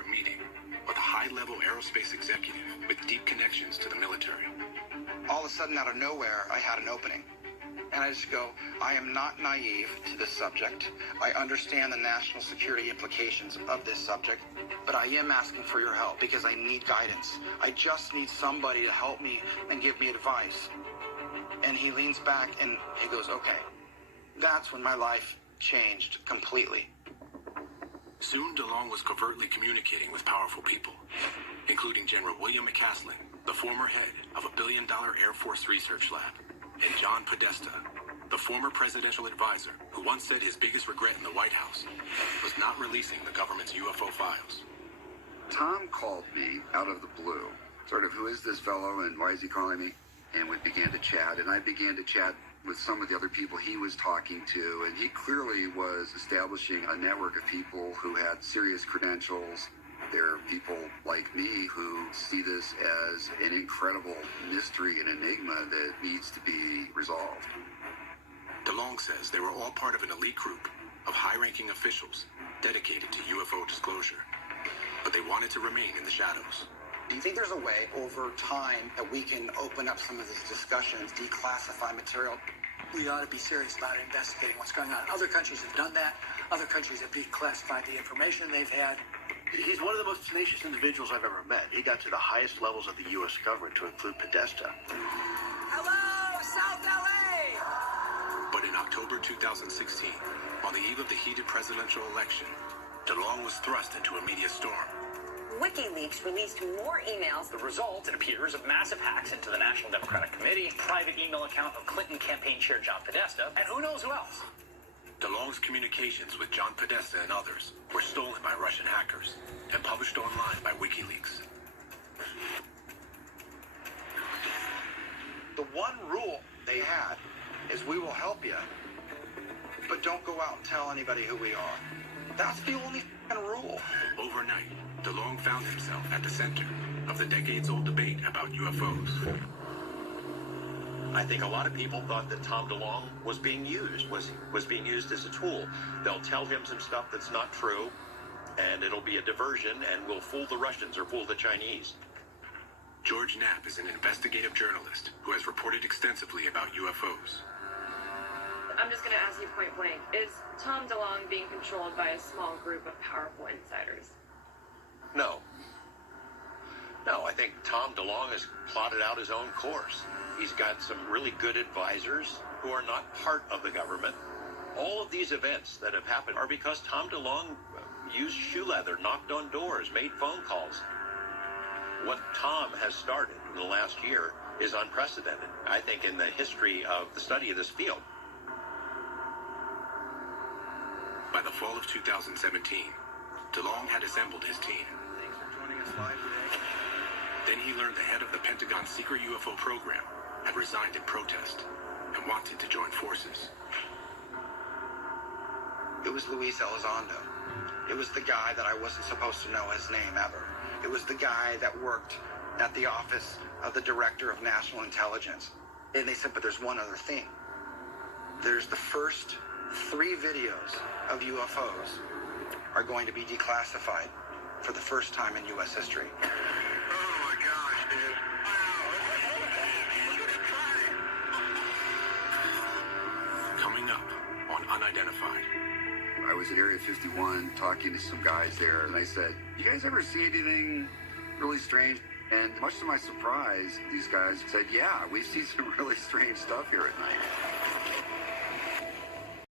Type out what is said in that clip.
a meeting with a high-level aerospace executive with deep connections to the military. All of a sudden, out of nowhere, I had an opening. And I just go, I am not naive to this subject. I understand the national security implications of this subject, but I am asking for your help because I need guidance. I just need somebody to help me and give me advice. And he leans back and he goes, okay. That's when my life changed completely. Soon, DeLonge was covertly communicating with powerful people, including General William McCaslin, the former head of a billion-dollar Air Force research lab, and John Podesta, the former presidential advisor who once said his biggest regret in the White House was not releasing the government's UFO files. Tom called me out of the blue, sort of, who is this fellow and why is he calling me? And we began to chat, and I began to chat with some of the other people he was talking to, and he clearly was establishing a network of people who had serious credentials. There are people like me who see this as an incredible mystery and enigma that needs to be resolved. DeLonge says they were all part of an elite group of high-ranking officials dedicated to UFO disclosure, but they wanted to remain in the shadows. Do you think there's a way over time that we can open up some of these discussions, declassify material? We ought to be serious about investigating what's going on. Other countries have done that. Other countries have declassified the information they've had. He's one of the most tenacious individuals I've ever met. He got to the highest levels of the U.S. government, to include Podesta. Hello, South L.A.! But in October 2016, on the eve of the heated presidential election, DeLonge was thrust into a media storm. WikiLeaks released more emails. The result, it appears, of massive hacks into the National Democratic Committee, private email account of Clinton campaign chair John Podesta, and who knows who else. DeLonge's communications with John Podesta and others were stolen by Russian hackers and published online by WikiLeaks. The one rule they had is we will help you, but don't go out and tell anybody who we are. That's the only rule. Overnight, DeLonge found himself at the center of the decades-old debate about UFOs. I think a lot of people thought that Tom DeLonge was being used, was being used as a tool. They'll tell him some stuff that's not true, and it'll be a diversion, and we'll fool the Russians or fool the Chinese. George Knapp is an investigative journalist who has reported extensively about UFOs. I'm just going to ask you point blank. Is Tom DeLonge being controlled by a small group of powerful insiders? No. No, I think Tom DeLonge has plotted out his own course. He's got some really good advisors who are not part of the government. All of these events that have happened are because Tom DeLonge used shoe leather, knocked on doors, made phone calls. What Tom has started in the last year is unprecedented, I think, in the history of the study of this field. By the fall of 2017, DeLonge had assembled his team. Thanks for joining us live today. Then he learned the head of the Pentagon's secret UFO program had resigned in protest and wanted to join forces. It was Luis Elizondo. It was the guy that I wasn't supposed to know his name ever. It was the guy that worked at the office of the Director of National Intelligence. And they said, but there's one other thing. There's the first 3 videos of UFOs are going to be declassified for the first time in U.S. history. Oh my gosh, dude. Coming up on Unidentified. I was at Area 51 talking to some guys there, and I said, you guys ever see anything really strange? And much to my surprise, these guys said, yeah, we've seen some really strange stuff here at night.